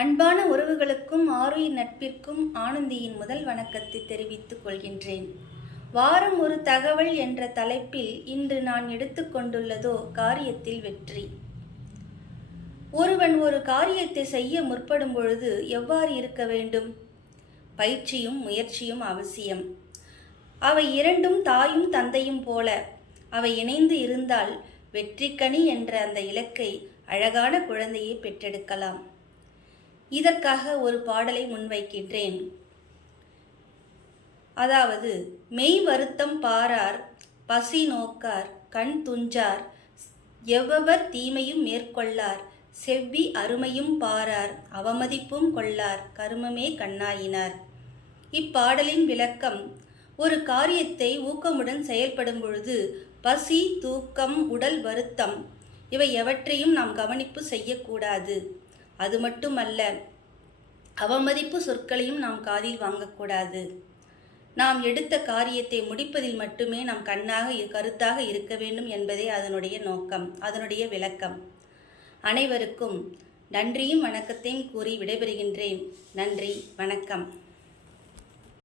அன்பான உறவுகளுக்கும் ஆருயிர் நட்பிற்கும் ஆனந்தியின் முதல் வணக்கத்தை தெரிவித்துக் கொள்கின்றேன். வாரம் ஒரு தகவல் என்ற தலைப்பில் இன்று நான் எடுத்துக்கொண்டுள்ளதோ காரியத்தில் வெற்றி. ஒருவன் ஒரு காரியத்தை செய்ய முற்படும் பொழுது எவ்வாறு இருக்க வேண்டும்? பயிற்சியும் முயற்சியும் அவசியம். அவை இரண்டும் தாயும் தந்தையும் போல. அவை இணைந்து இருந்தால் வெற்றிக்கனி என்ற அந்த இலக்கை அழகான குழந்தையை பெற்றெடுக்கலாம். இதற்காக ஒரு பாடலை முன்வைக்கின்றேன். அதாவது, மெய் வருத்தம் பாரார், பசி நோக்கார், கண் துஞ்சார், எவ்வவர் தீமையும் மேற்கொள்ளார், செவ்வி அருமையும் பாரார், அவமதிப்பும் கொள்ளார், கருமமே கண்ணாயினார். இப்பாடலின் விளக்கம்: ஒரு காரியத்தை ஊக்கமுடன் செயல்படும் பொழுது பசி, தூக்கம், உடல் வருத்தம் இவை எவற்றையும் நாம் கவனிப்பு செய்யக்கூடாது. அது மட்டுமல்ல, அவமதிப்பு சொற்களையும் நாம் காதில் வாங்கக்கூடாது. நாம் எடுத்த காரியத்தை முடிப்பதில் மட்டுமே நாம் கருத்தாக இருக்க வேண்டும் என்பதே அதனுடைய நோக்கம், அதனுடைய விளக்கம். அனைவருக்கும் நன்றியும் வணக்கத்தையும் கூறி விடைபெறுகின்றேன். நன்றி, வணக்கம்.